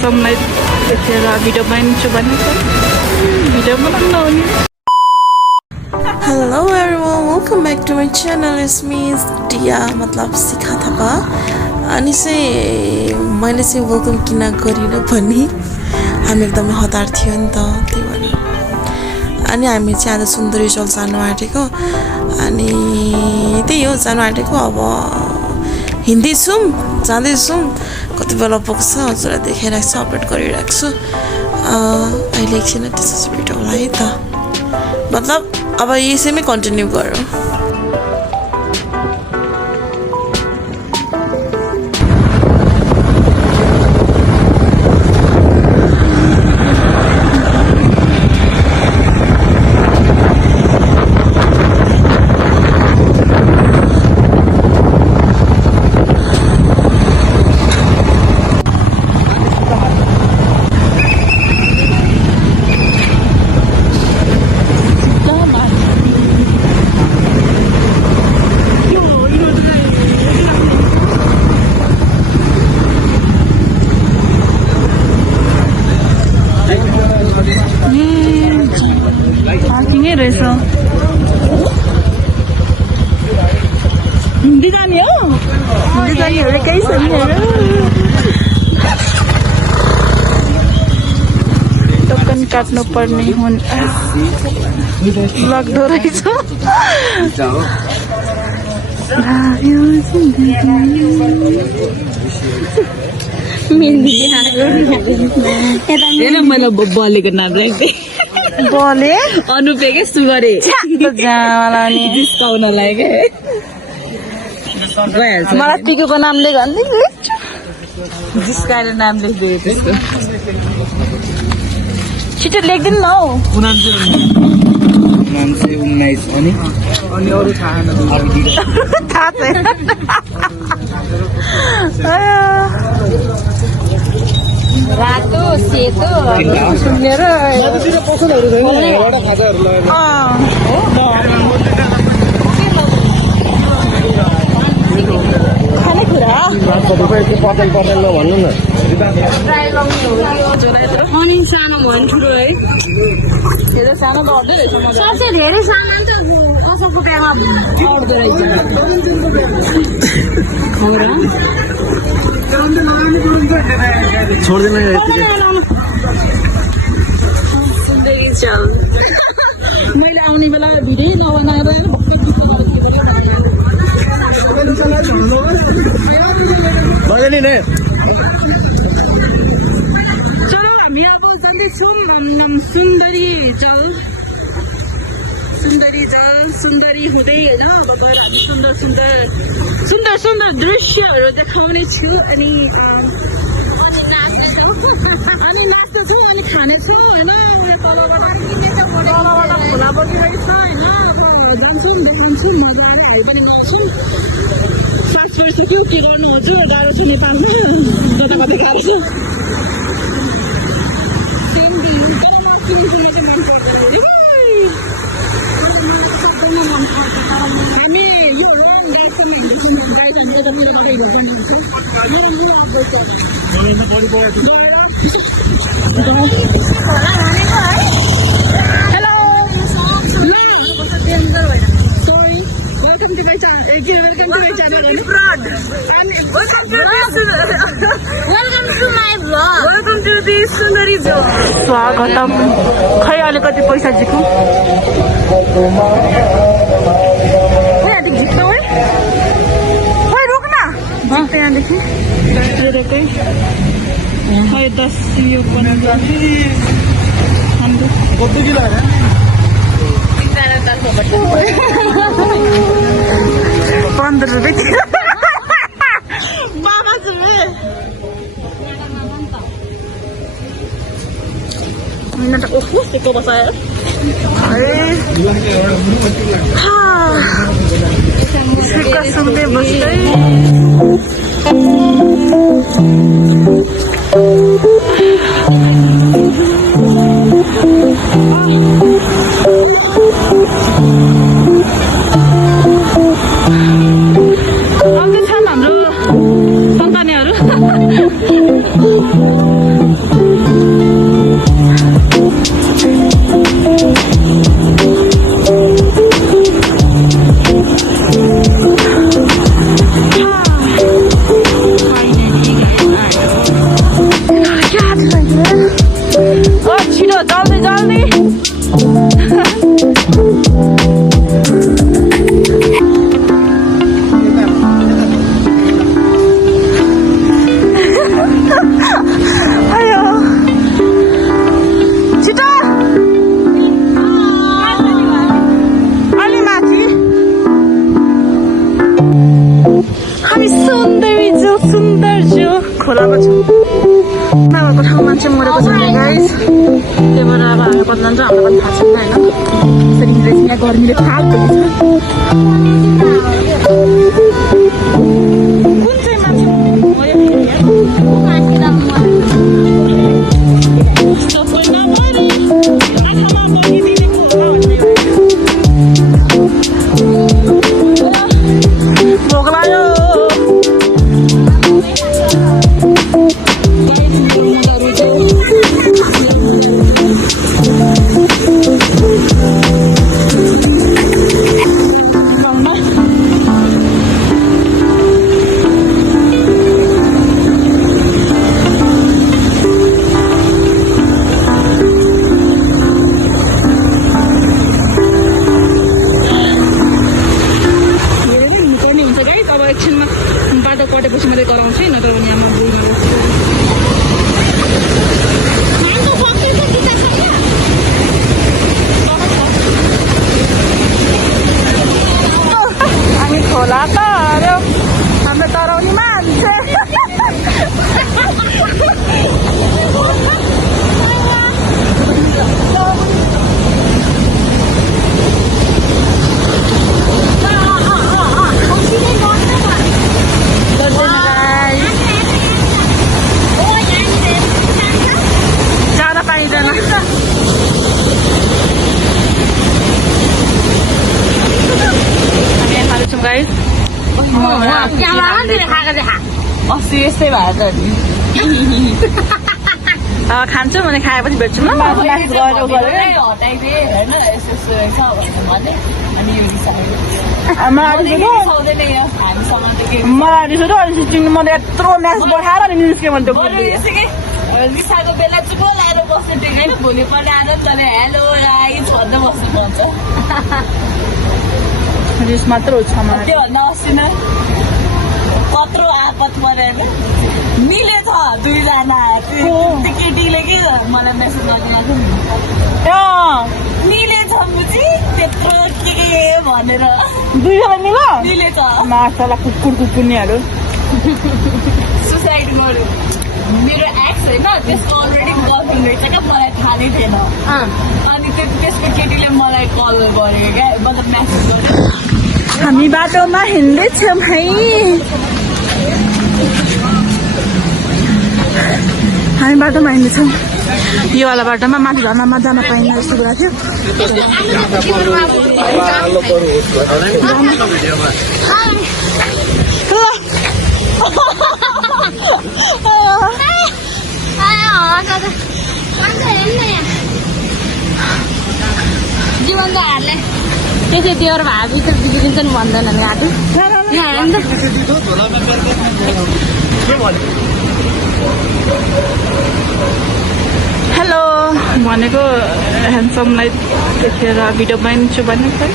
सबलाई देखेर भिडियो बनाइदिन्छु भनेको भिडियो बनाउन आउने Hello everyone, welcome back to my channel. It's me, Dia, मतलब शिखा थापा. अनि चाहिँ मैले चाहिँ वेलकम किन गरिन पनि हामी एकदमै हतार थियो नि त त्यही भएर अनि हामी चाहिँ आज सुन्दरीजल जानु आँटेको अनि त्यही हो जानु आँटेको अब हिन्दी जाँदैछौँ कति बेला पुग्छ हजुरलाई देखाइरहेको छु अपडेट गरिरहेको छु अहिले एकछिन त्यसपछि भिडियो होला है त मतलब अब यसैमै कन्टिन्यू गरौँ हिन्दी जाने हो हिन्दी जानेहरू केही छैन टोकन काट्नु पर्ने लाग्दो रहेछ मैले बोलेको नाम राख्थेँ बोले अनुपेकै सुगरे जिस्काउनलाई के मलाई टिकोको नामले भन्दै जिस्काएर नाम लेखिदियो त्यसको छिटो लेख्दिनु न हौ नाम चाहिँ 19 अनि अरू थाहा छैन रातो सेतो सुनेर खाने कुरा भन्नु न अनि सानो भयो ठुलो है धेरै सानो त अझै रहेछ साँच्चै धेरै सामान त कसैको बिहामा आउँदो रहेछ छोड्दैन सुन्दरीजल मैले आउने बेला भिडियो नबनाएर चलो हामी अब जाँदैछौँ सुन्दरी हुँदै होइन अब गएर हामी सुन्दर दृश्यहरू देखाउने छु अनि नाच्दैछौँ अनि खानेछौँ होइन तलबाट खोला बगिरहेछ होइन अब जान्छौँ देखाउँछौँ मजाले हेरि पनि गएछौँ सास परिसक्यो के गर्नु हजुर गाह्रो छ नेपालमा कता कता गाह्रो छ सेम दिन किनेसम्म चाहिँ मन पर्दैन हामी यो लङ ड्राइभसम्म हिँड्दैछौँ ड्राइभ हामी यतातिर बाटै गर्दैन नराम्रो update hello sorry welcome to my channel welcome to this Sundarijal स्वागतम खै अलिकति पैसा झिकौँ झिक्छौ है खै रोक न त्यहाँदेखि हेरेकै खै 10 यो 15 रुपियाँ बाबा छु मिनट ओहो त्यस्तो बसायो सुक्दै बस्दै आउँदैछन् हाम्रो सन्तानीहरू मरेको छ उनीहरूको ठाउँ मान्छे मरेको छ नि गाइस त्यही भएर अब हामी कति जान्छ हामीलाई पनि थाहा छैन होइन यसरी हिँड्दैछ यहाँ गर्मीले फाल्टो छ कुन चाहिँ मान्छे भोक लाग्यो कटेपछि मात्रै कराउँछ नत्र भने आमा बुढी हामी खोला त अरे हाम्रो तराउनी मान्छे गाइस अस्ति यस्तै भएको छ नि खान्छु भने खाएपछि भेट्छु ल मलाई रिस म यत्रो म्याच बढाएर नि निस्क्यो भने रिसाको बेला चाहिँ को लाएर बस्ने टेकै भोलिपल्ट आएर तँले हेलो गाइस भन्दै बस्नु पर्छ रिस मात्र छ मलाई त्योभन्दा अस्ति नै कत्रो आपत परेर मिलेछ दुईजना त्यो केटीले के मलाई मेसेज गरिदिएको मिलेछ बुझी त्यत्रो के भनेर दुईजना मिलेछ माछालाई कुकुर कुकुर्नेहरू सुसाइड गर्यो मेरो एक्स होइन त्यसको अलरेडी गर्लफ्रेन्ड रहेछ क्या मलाई थाहा नै थिएन अनि त्यसको केटीले मलाई कल गर्यो क्या मतलब म्यासेज गर्यो हामी बाटोमा हिँड्दैछौँ है हामी बाटोमा हिँड्दैछौँ यो वाला बाटोमा माथि झर्नामा जान पाइन्न जस्तो कुरा थियो जीवनको हारले त्यसै त्यो भावी त बिग्रिन्छ नि भन्दैन नि आएको हेलो भनेको ह्यान्डसमलाई देखेर भिडियो बनाइदिन्छु भनेको है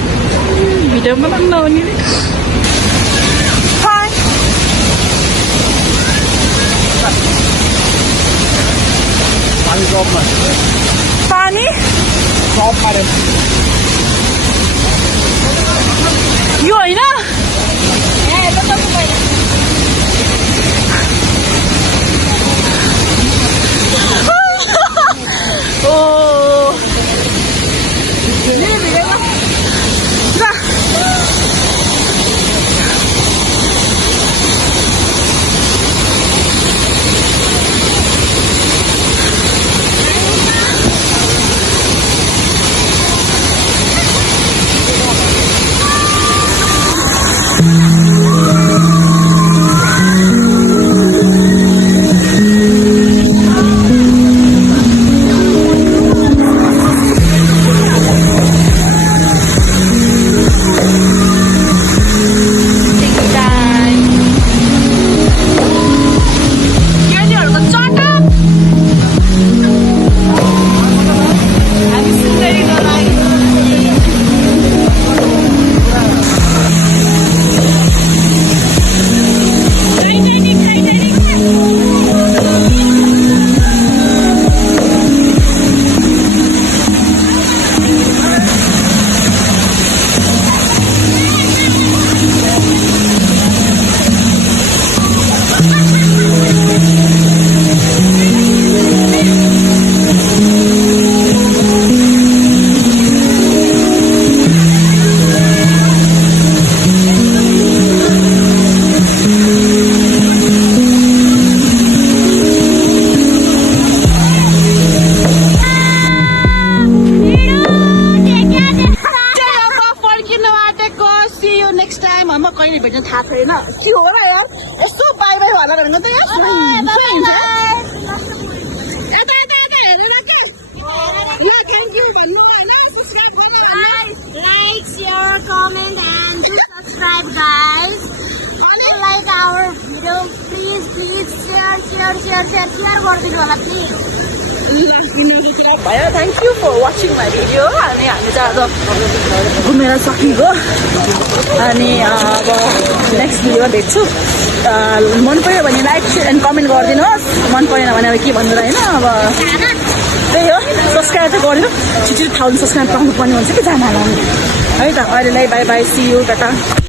भिडियो बनाउनु नहुने पानी यो होइन होइन थाहा छैन के हो र यार यस्तो बाई बाई भला भनेको त यार यता यता यता हेरेर के ल थ्याङ्क यू भन्नु होइन सब्स्क्राइब गर्नु Like, share, comment, and do subscribe, guys. If you like our video, please share गरिदिनु होला please. भयो thank you for watching my video अनि हामी चाहिँ आज घुमेर सकिगयो अनि अब नेक्स्ट भिडियोमा भेट्छु मन पऱ्यो भने लाइक सेयर एन्ड कमेन्ट गरिदिनुहोस् मन परेन भने अब के भन्नु र होइन अब त्यही हो सब्सक्राइब चाहिँ गरिदिनु छिटो 1000 सब्सक्राइब पाउनु पर्ने हुन्छ कि जान है त अहिलेलाई bye bye see you Tata